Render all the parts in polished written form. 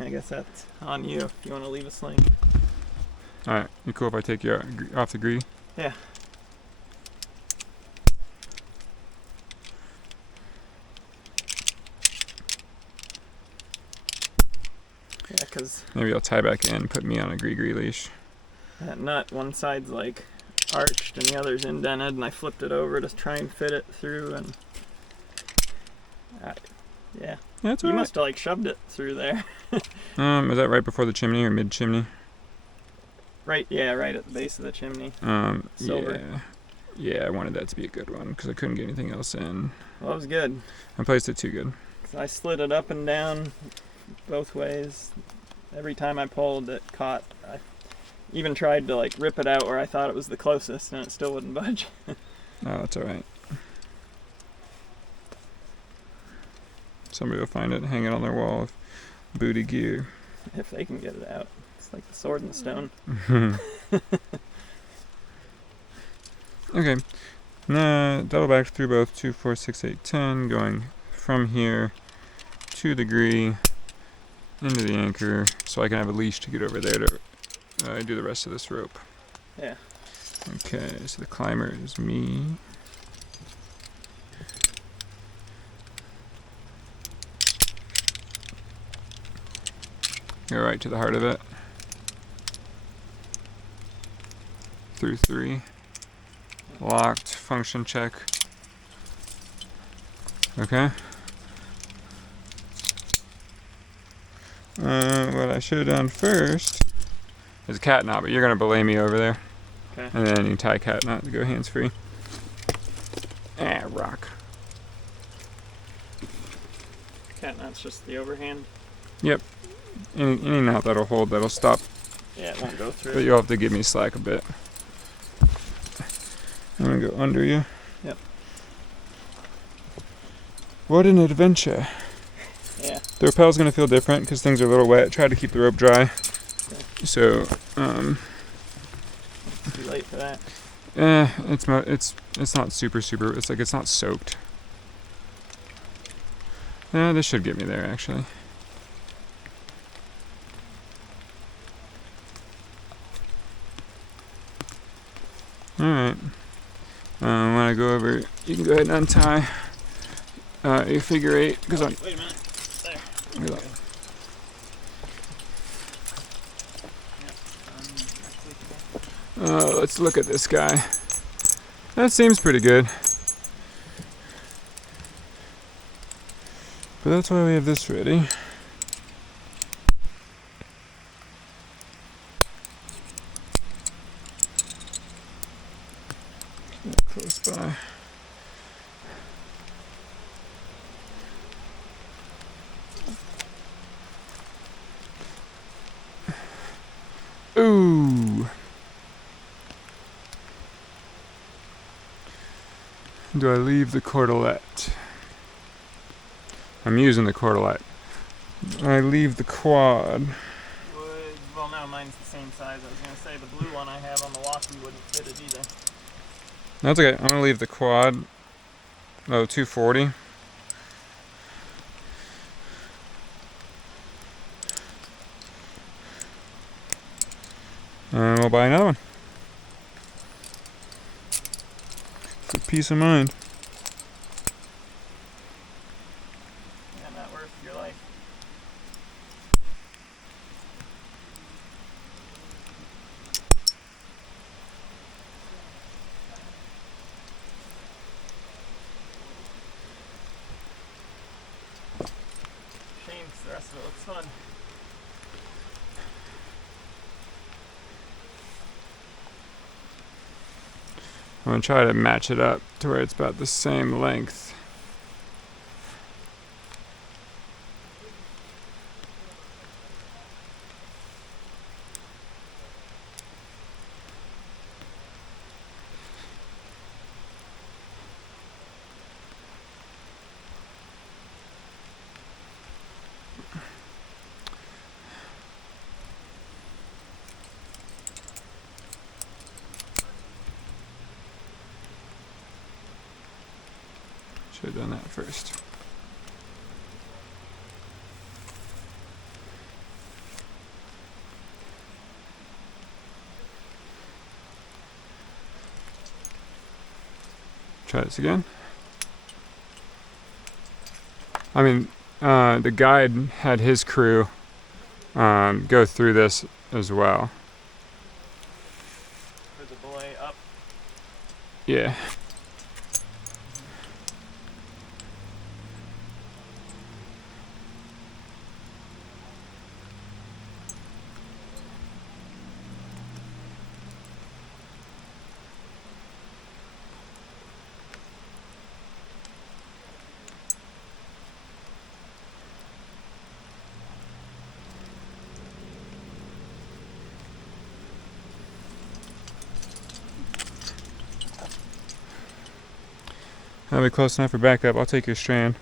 I guess that's on you if you want to leave a sling. Alright, you cool if I take you off the gree? Yeah. Yeah, because maybe I'll tie back in, put me on a gree leash. that nut, one side's like arched and the other's indented, and I flipped it over to try and fit it through, and yeah. That's You alright. must have like shoved it through there. Is that right before the chimney or mid chimney? Right, yeah, right at the base of the chimney. Silver. Yeah, I wanted that to be a good one because I couldn't get anything else in. Well, it was good. I placed it too good. So I slid it up and down both ways. Every time I pulled, it caught. I even tried to like rip it out where I thought it was the closest, and it still wouldn't budge. Oh, that's alright. Somebody will find it, hang it on their wall of booty gear. If they can get it out. It's like the sword and the stone. Okay. Now, double back through both 2, 4, 6, 8, 10, going from here to the gree, into the anchor, so I can have a leash to get over there to do the rest of this rope. Yeah. Okay, so the climber is me. Go right to the heart of it. Through 3. Locked, function check. Okay. What I should have done first is a cat knot, but you're going to belay me over there. Okay. And then you tie a cat knot to go hands free. Rock. Cat knot's just the overhand. Yep. Any knot that'll hold, that'll stop. Yeah, it won't go through. But you'll have to give me slack a bit. I'm going to go under you. Yep. What an adventure. Yeah. The rappel's going to feel different because things are a little wet. Try to keep the rope dry. Okay. So, It's too late for that. it's not super, it's like it's not soaked. Yeah, this should get me there actually. Alright. When I go over, you can go ahead and untie a figure 8. Because wait a minute. There. Let's look at this guy. That seems pretty good. But that's why we have this ready. Close by. Ooh. Do I leave the cordelette? I'm using the cordelette. I leave the quad. Well, no, mine's the same size. I was going to say the blue one I have on the walkie wouldn't fit it either. That's okay. I'm going to leave the quad. 240. And we'll buy another one. For peace of mind. Yeah, not worth your life. Shame, 'cause the rest of it looks fun. I'm going to try to match it up to where it's about the same length. Should have done that first. Try this again. I mean, the guide had his crew go through this as well. For the belay up. Yeah. That'll be close enough for backup. I'll take your strand.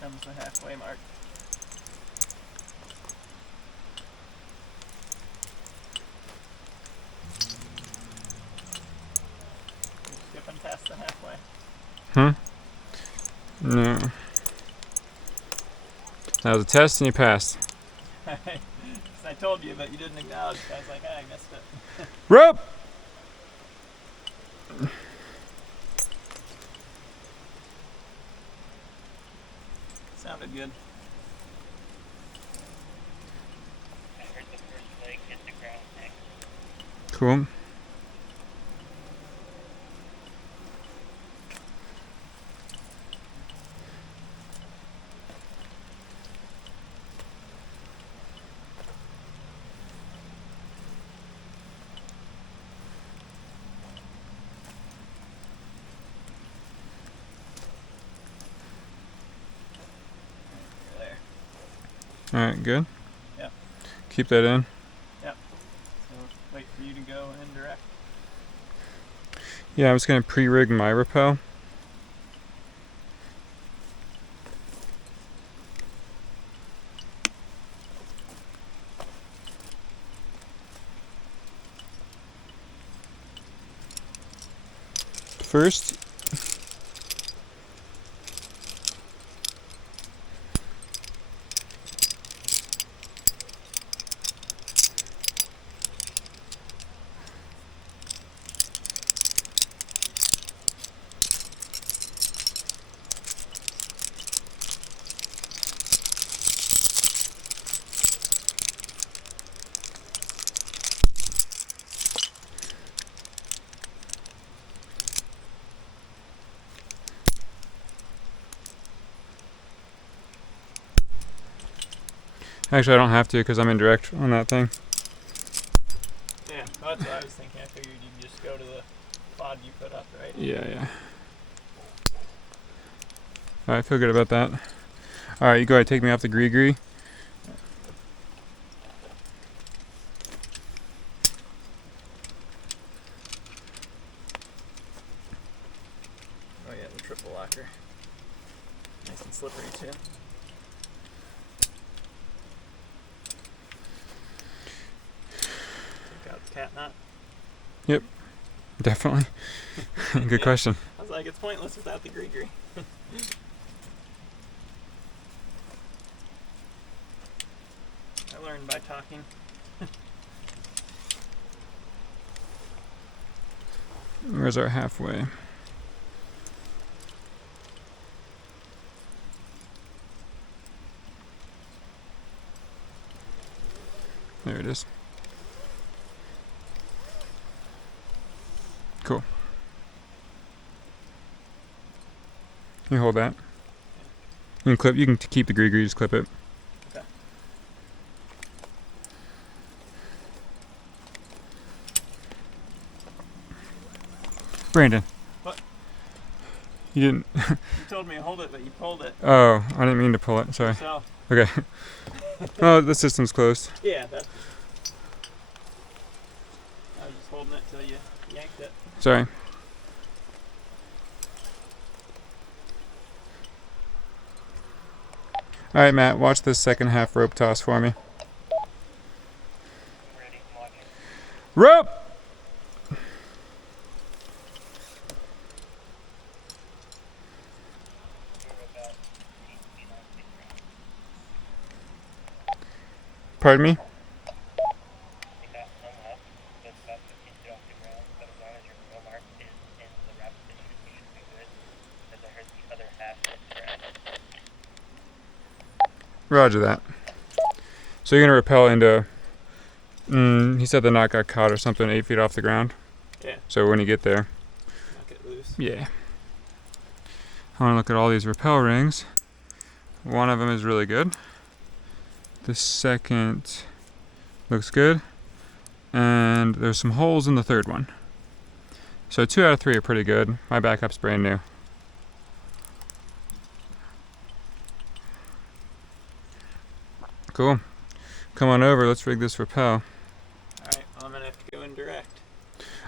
Comes the halfway mark. You're skipping past the halfway. No. That was a test and you passed. I told you, but you didn't acknowledge. So I was like, I missed it. Rope! Sounded good. I heard the first leg hit the ground next. Cool. Alright, good. Yep. Keep that in. Yep. So wait for you to go indirect. Yeah, I was going to pre-rig my rappel. First, actually I don't have to because I'm indirect on that thing. Yeah, well, that's what I was thinking. I figured you'd just go to the pod you put up, right? Yeah. Alright, I feel good about that. Alright, you go ahead, take me off the gree-gree. Oh yeah, the triple locker. Nice and slippery too. Take out the cat knot. Definitely. Good Yeah. question. I was like, it's pointless without the gree-gree. I learned by talking. Where's our halfway? There it is. Cool. You hold that. You can clip. You can keep the gree-gree. Just clip it. Okay. Brandon. What? You didn't. You told me to hold it, but you pulled it. Oh, I didn't mean to pull it. Sorry. Yourself. Okay. Oh, the system's closed. Yeah, that's. I was just holding it till you yanked it. Sorry. All right, Matt. Watch this second half rope toss for me. I'm ready. I'm watching. Rope. We're about 15 feet off the ground. Pardon me. They got hung up. That's about 15 feet off the ground. But as long as your wheel mark is in the repetition, we should be good. Because I heard the other half hit the ground. Roger that. So you're gonna rappel into. He said the knot got caught or something 8 feet off the ground. Yeah. So when you get there, Knock it loose. yeah. I want to look at all these rappel rings. One of them is really good. The second looks good. And there's some holes in the third one. So 2 out of 3 are pretty good. My backup's brand new. Cool. Come on over, let's rig this rappel. Alright, well, I'm gonna have to go indirect.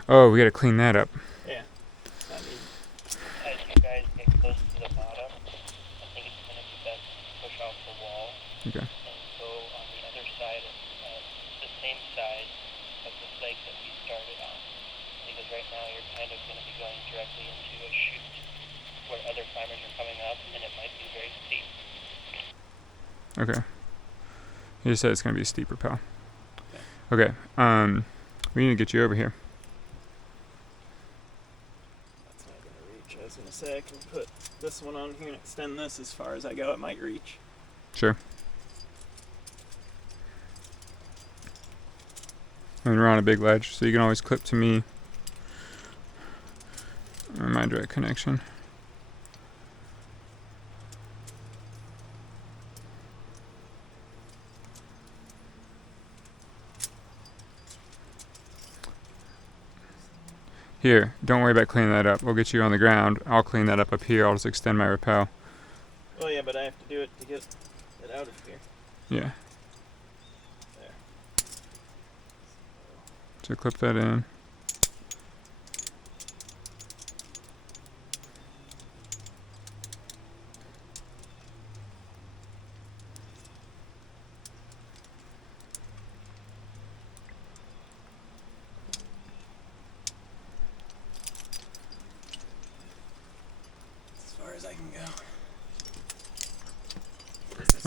Oh, we gotta clean that up. Yeah. I mean, As you guys get close to the bottom, I think it's going to be best to push off the wall Okay. and go on the other side, the same side of the lake that we started on. Because right now you're kind of going to be going directly into a chute where other climbers are coming up, and it might be very steep. Okay. You just said it's gonna be a steep rappel. Okay. We need to get you over here. that's not gonna reach. I was gonna say I can put this one on here and extend this as far as I go. It might reach. Sure. I mean, we're on a big ledge, so you can always clip to me. Or my direct connection. Here, don't worry about cleaning that up. We'll get you on the ground. I'll clean that up here. I'll just extend my rappel. Oh yeah, but I have to do it to get it out of here. Yeah. There. So clip that in. As far as I can go.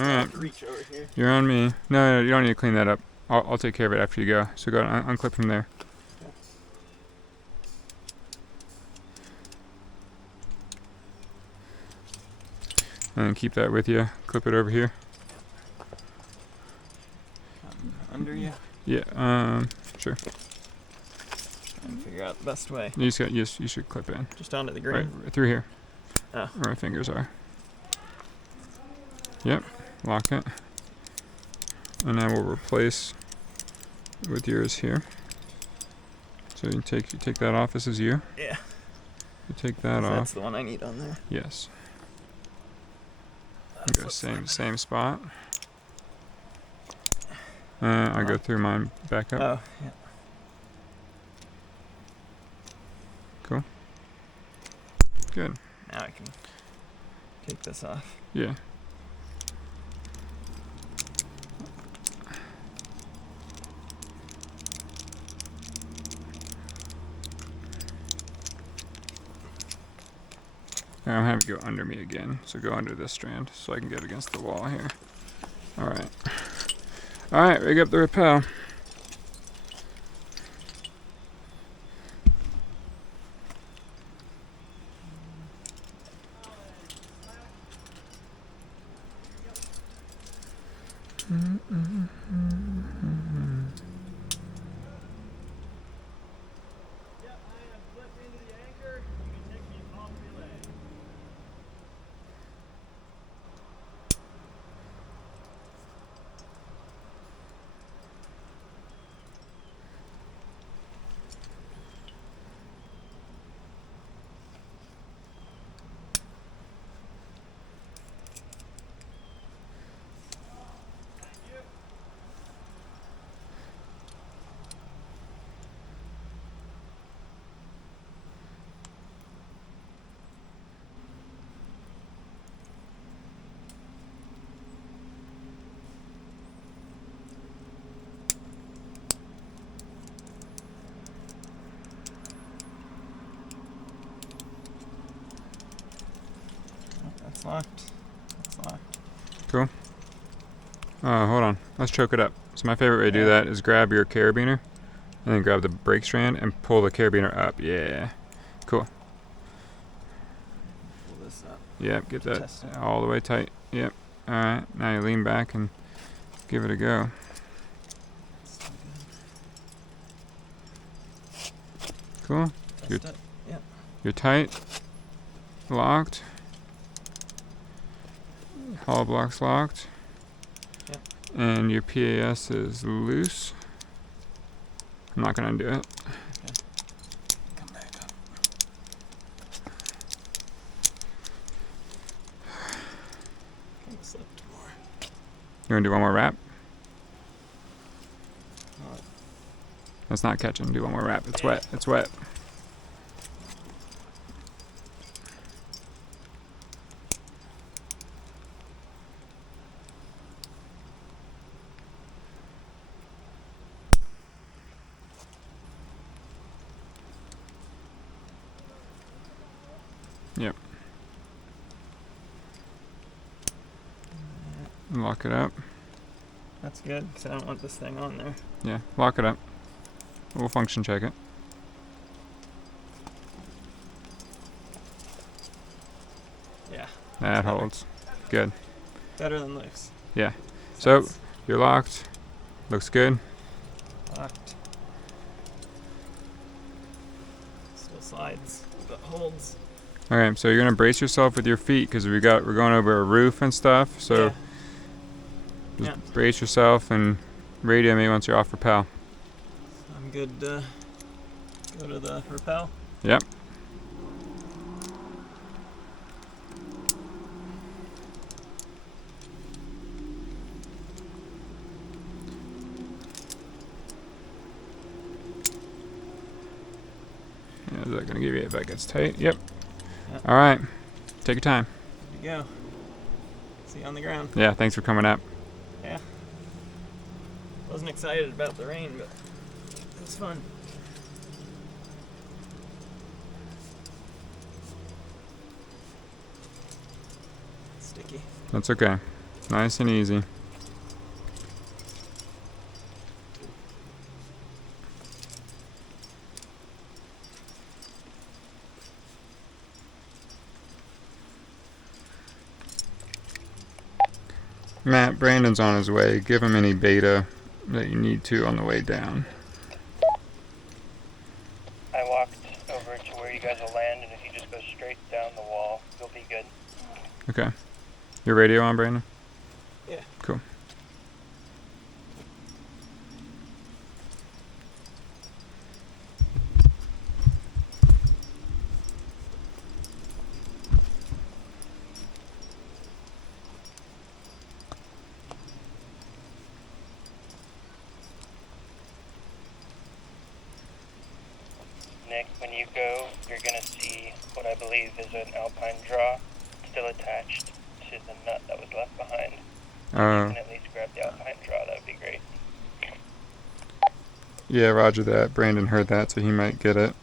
All right. Reach over here. You're on me. No, you don't need to clean that up. I'll take care of it after you go. So go unclip from there. And then keep that with you. Clip it over here. Under you. Yeah. Sure. And figure out the best way. You should clip in. Just onto the Right, green. through here. Oh. Where my fingers are. Yep. Lock it. And then we'll replace with yours here. So you take that off. This is you. Yeah. You take that So off. that's the one I need on there. Yes. You That's go what's same spot. I go through mine back up. Oh, yeah. Cool. Good. Now I can take this off. Yeah. I'm having to go under me again, so go under this strand so I can get against the wall here. Alright. Alright, rig up the rappel. locked. It's locked. Cool. Hold on. Let's choke it up. So my favorite way to do Yeah. that is grab your carabiner and then grab the brake strand and pull the carabiner up. Yeah. Cool. Pull this up. Yep, get that Test it. all the way tight. Yep. Alright, now you lean back and give it a go. It's so good. Cool. Test it. Yep. You're tight. Locked. Hollow block's locked. Yep. And your PAS is loose. I'm not gonna undo it. Come back up. Kind of slipped more. You wanna do one more wrap? Oh, That's not catching. Do one more wrap. It's Yeah. wet. It's wet. Yep. Lock it up. that's good, because I don't want this thing on there. Yeah, lock it up. We'll function check it. Yeah. That better. holds. Good. Better than loose. Yeah. So it's you're locked. Looks good. locked. Still slides, but holds. Okay, so you're gonna brace yourself with your feet because we're going over a roof and stuff. So Yeah. just Yeah. brace yourself and radio me once you're off rappel. I'm good to go to the rappel. Yep. Yeah, is that gonna give you if that gets tight? Yep. Yep. All right. Take your time. Good to go. See you on the ground. Yeah. Thanks for coming up. Yeah. Wasn't excited about the rain, but it was fun. Sticky. That's okay. Nice and easy. Matt, Brandon's on his way. Give him any beta that you need to on the way down. I walked over to where you guys will land, and if you just go straight down the wall, you'll be good. Okay. Your radio on, Brandon? Yeah. Cool. Nick, when you go, you're going to see what I believe is an alpine draw still attached to the nut that was left behind. You can at least grab the alpine draw, that would be great. Yeah, roger that. Brandon heard that, so he might get it.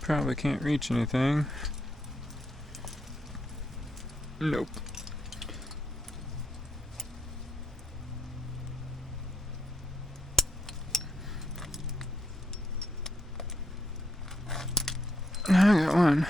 Probably can't reach anything. Nope. I got one.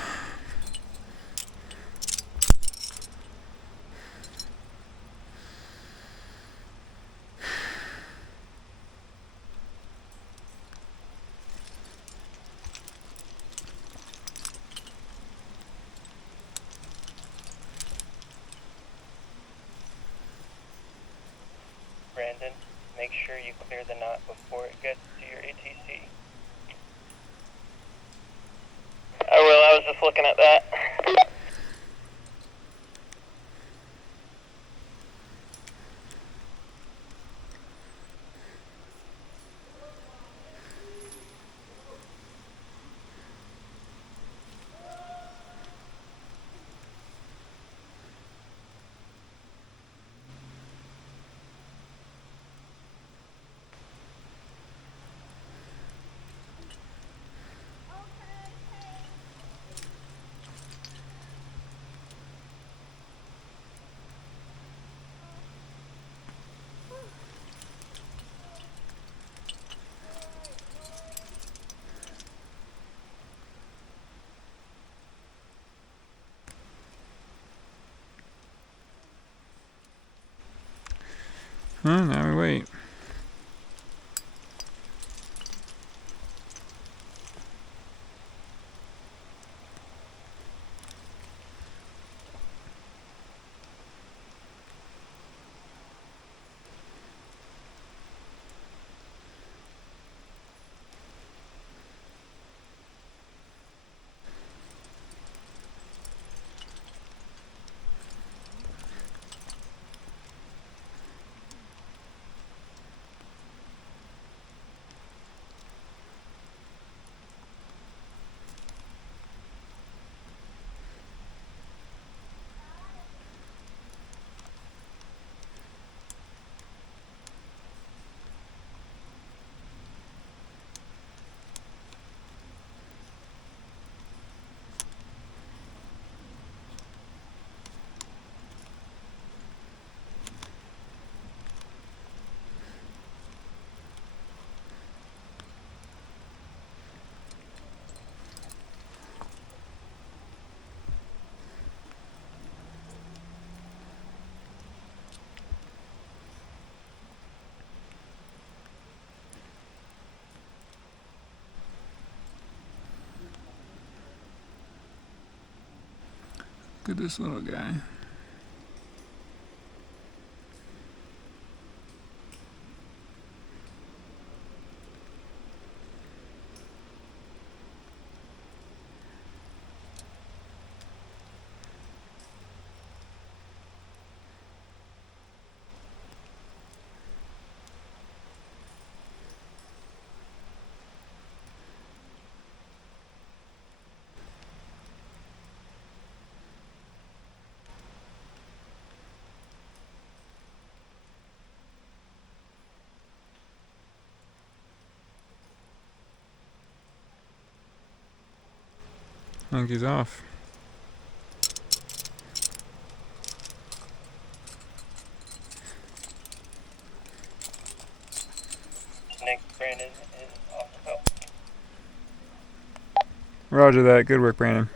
tendon, make sure you clear the knot before it gets to your ATC. I will, I was just looking at that. Now we wait. Look at this little guy. I think he's off. Nick, Brandon is off the belt. Roger that. Good work, Brandon.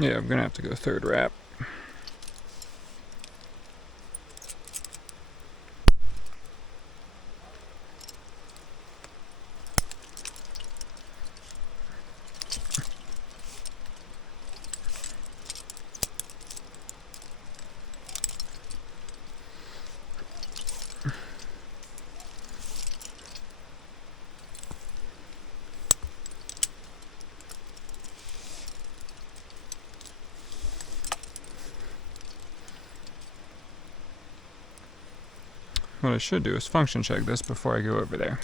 Yeah, I'm gonna have to go third wrap. what I should do is function check this before I go over there.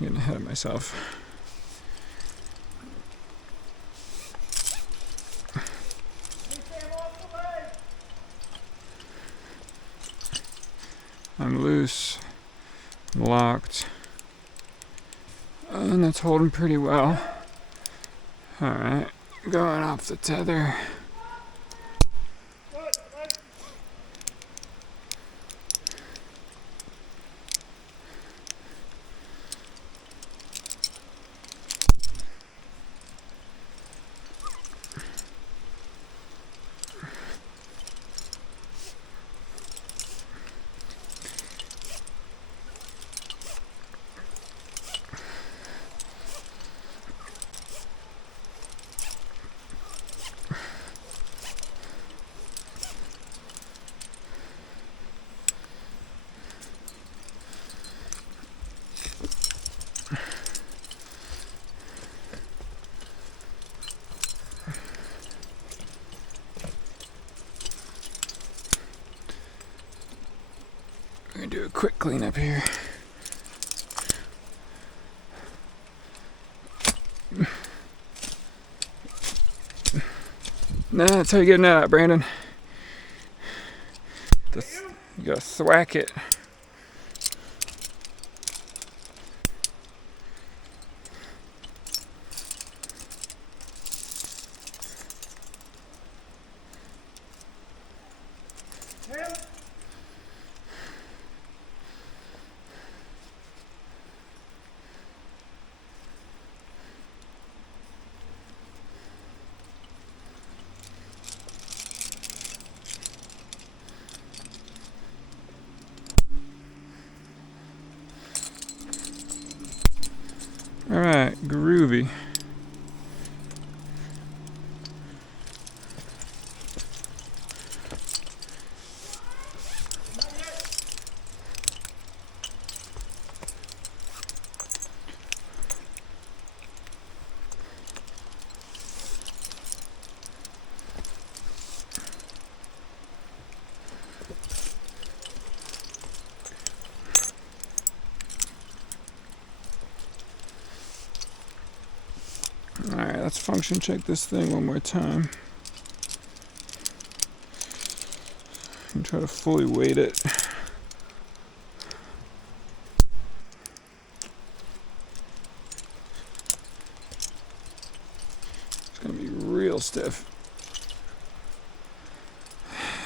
I'm getting ahead of myself. I'm loose, locked, and it's holding pretty well. Alright, going off the tether. We're gonna do a quick cleanup here. Nah, that's how you get it out, Brandon. You gotta thwack it. Alright, groovy. Alright, let's function check this thing one more time. And try to fully weight it. It's gonna be real stiff.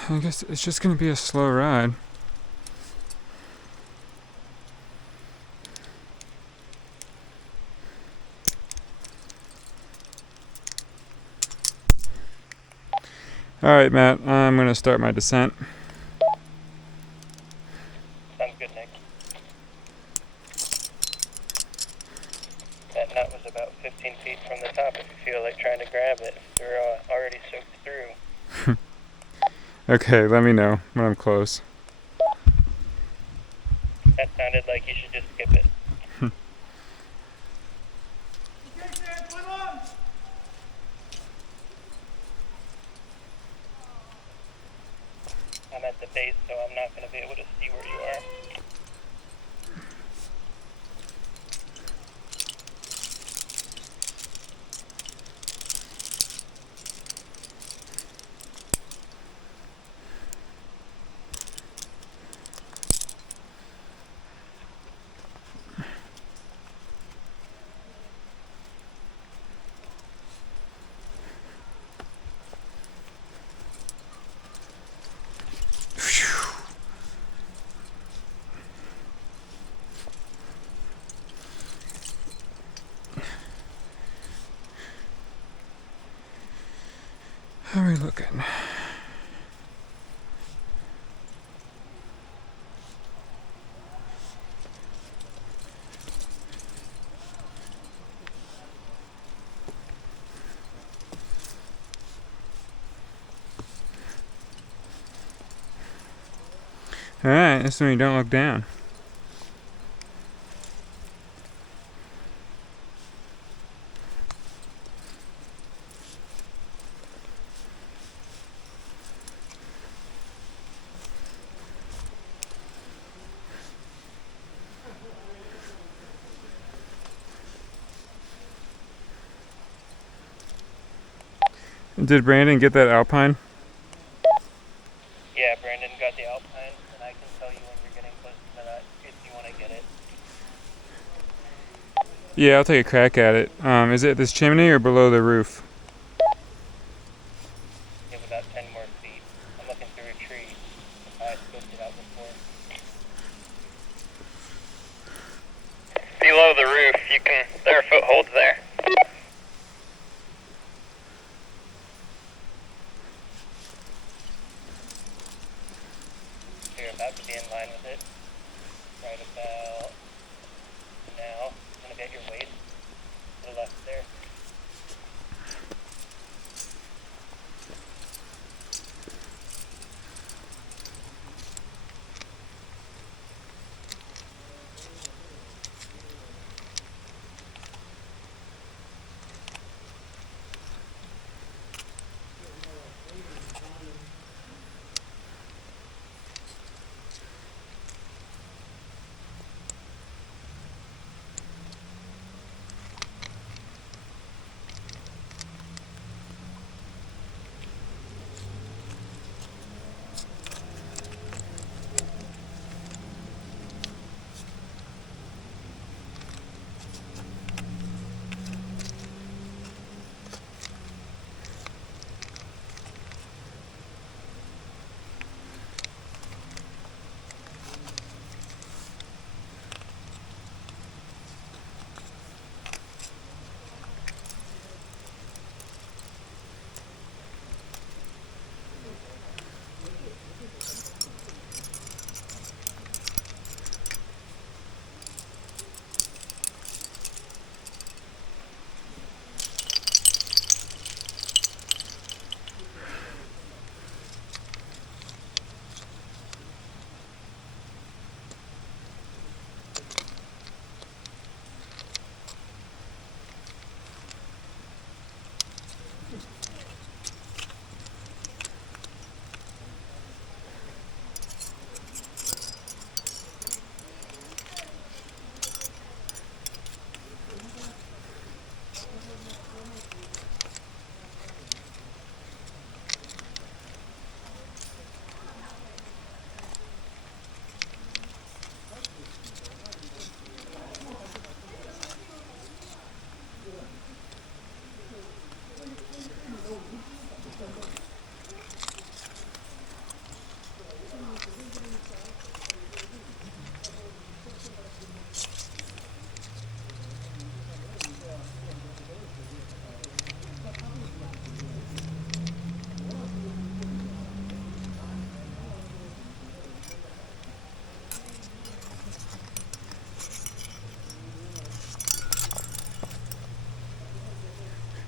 I guess it's just gonna be a slow ride. Alright, Matt, I'm gonna start my descent. Sounds good, Nick. That nut was about 15 feet from the top if you feel like trying to grab it. You're already soaked through. Okay, let me know when I'm close. That sounded like you should just skip it. I'm at the base, so I'm not going to be able to see where you are. How are we looking? Alright, this one you don't look down. Did Brandon get that Alpine? Yeah, Brandon got the Alpine, and I can tell you when you're getting close to that if you want to get it. Yeah, I'll take a crack at it. Is it this chimney or below the roof? Give about 10 more feet. I'm looking through a tree. I scoped it out before. Below the roof, there are footholds there. You're about to be in line with it. Right about now. It's going to be at your waist. To the left there.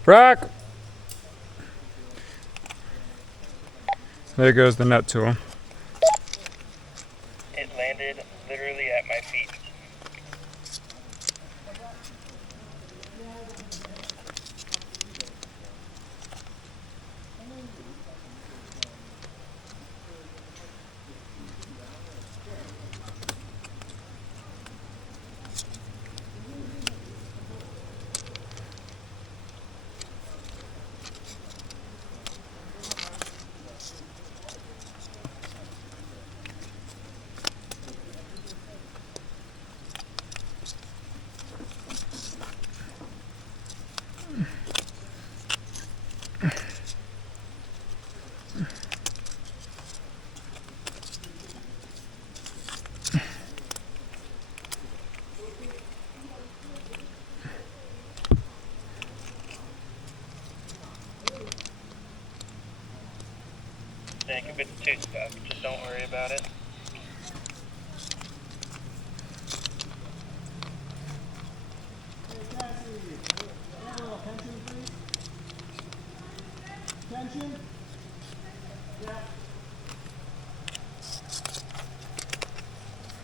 Rock! There goes the nut tool. It landed literally at my feet. Think if it's too stuck, just don't worry about it.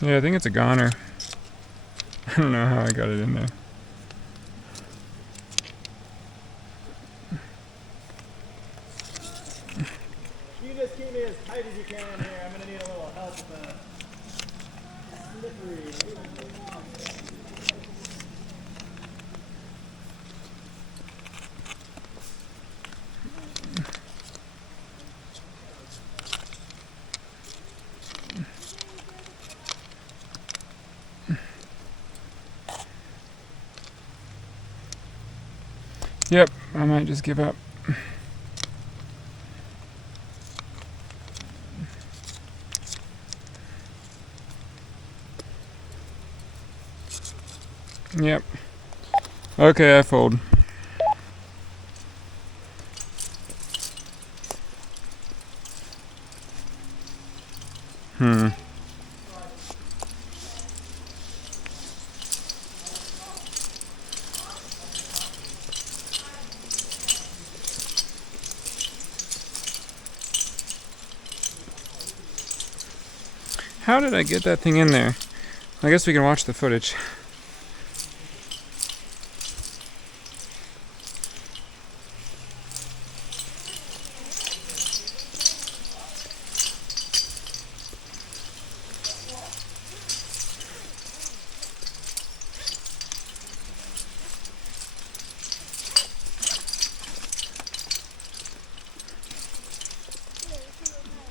Yeah, I think it's a goner. I don't know how I got it in there. You just keep me as tight as you can in here. I'm going to need a little help with the slippery. Yep, I might just give up. Yep. Okay, I fold. How did I get that thing in there? I guess we can watch the footage.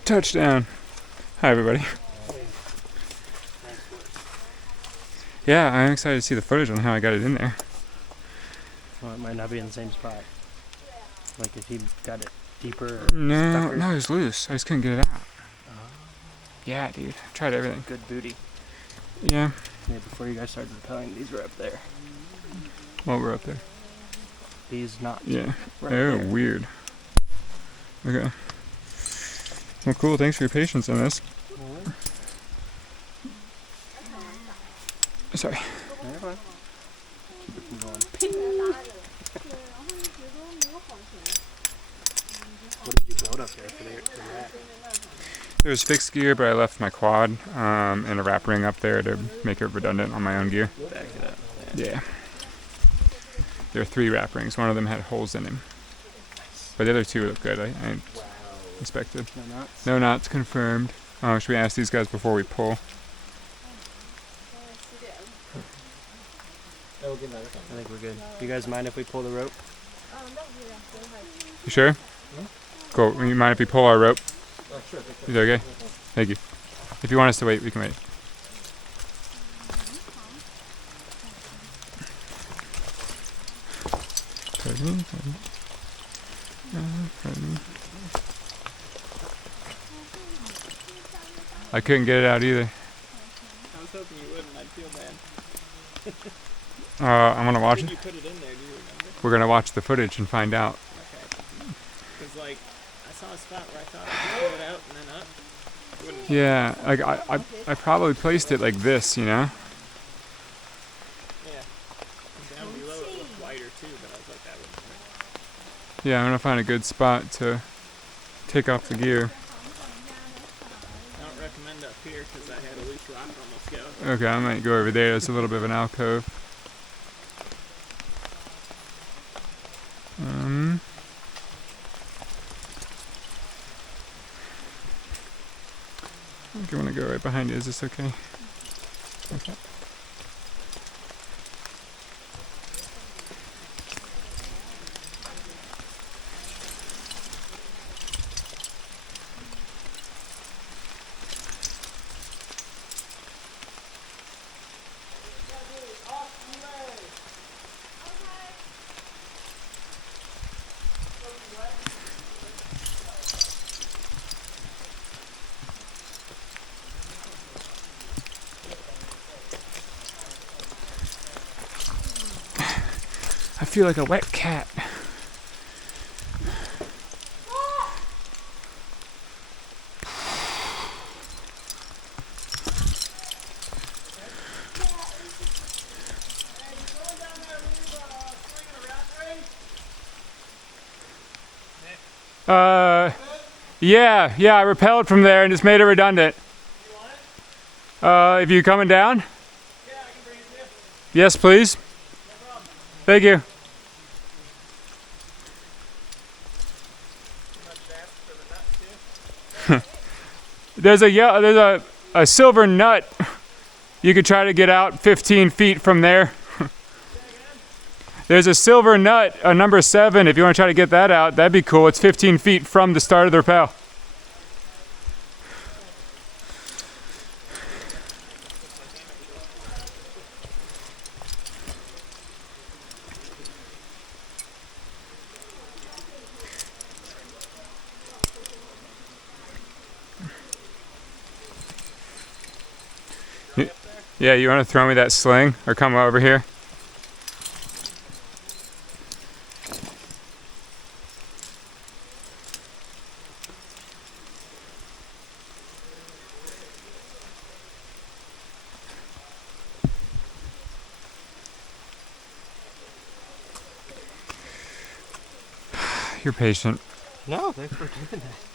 Touchdown. Hi, everybody. Yeah, I'm excited to see the footage on how I got it in there. Well, it might not be in the same spot. Like if he got it deeper or No, stucker. no, it was loose. I just couldn't get it out. Yeah, dude. I tried everything. Good booty. Yeah. Yeah, before you guys started rappelling, these were up there. Well, we're up there. These not. Yeah. Right Oh, there. weird. Okay. Well, cool. Thanks for your patience on this. Sorry. Never mind. Keep it from going. What did you build up there for the rack? There was fixed gear, but I left my quad and a wrap ring up there to make it redundant on my own gear. Back it up. Yeah. There were 3 wrap rings. One of them had holes in him. But the other 2 look good. I inspected. No knots? No knots confirmed. Should we ask these guys before we pull? I think we're good. You guys mind if we pull the rope? You sure? Cool. You mind if we pull our rope? Sure. Is that okay? Thank you. If you want us to wait, we can wait. Pardon me, pardon me. Pardon me. I couldn't get it out either. I was hoping you wouldn't. I'd feel bad. I'm gonna watch Did it. you put it in there? Do you remember? We're gonna watch the footage and find out. Okay. Because like I saw a spot where I thought I could pull it out and then up. Wouldn't. Yeah, like I probably placed it like this, you know? Yeah. And down below it looked wider too, but I was like that wouldn't work. Yeah, I'm gonna find a good spot to take off the gear. I don't recommend up here because I had a loose rock almost go. Okay, I might go over there. It's a little bit of an alcove. I think I want to go right behind you. Is this okay? Okay. I feel like a wet cat. Yeah, I rappelled from there and just made it redundant. If you coming down? Yeah, I can bring it to you. Yes, please. No problem. Thank you. Too much fast for the nuts too. There's a silver nut. You could try to get out 15 feet from there. There's a silver nut, a number 7. If you want to try to get that out, that'd be cool. It's 15 feet from the start of the rappel. Yeah, you want to throw me that sling or come over here? You're patient. No, thanks for doing that.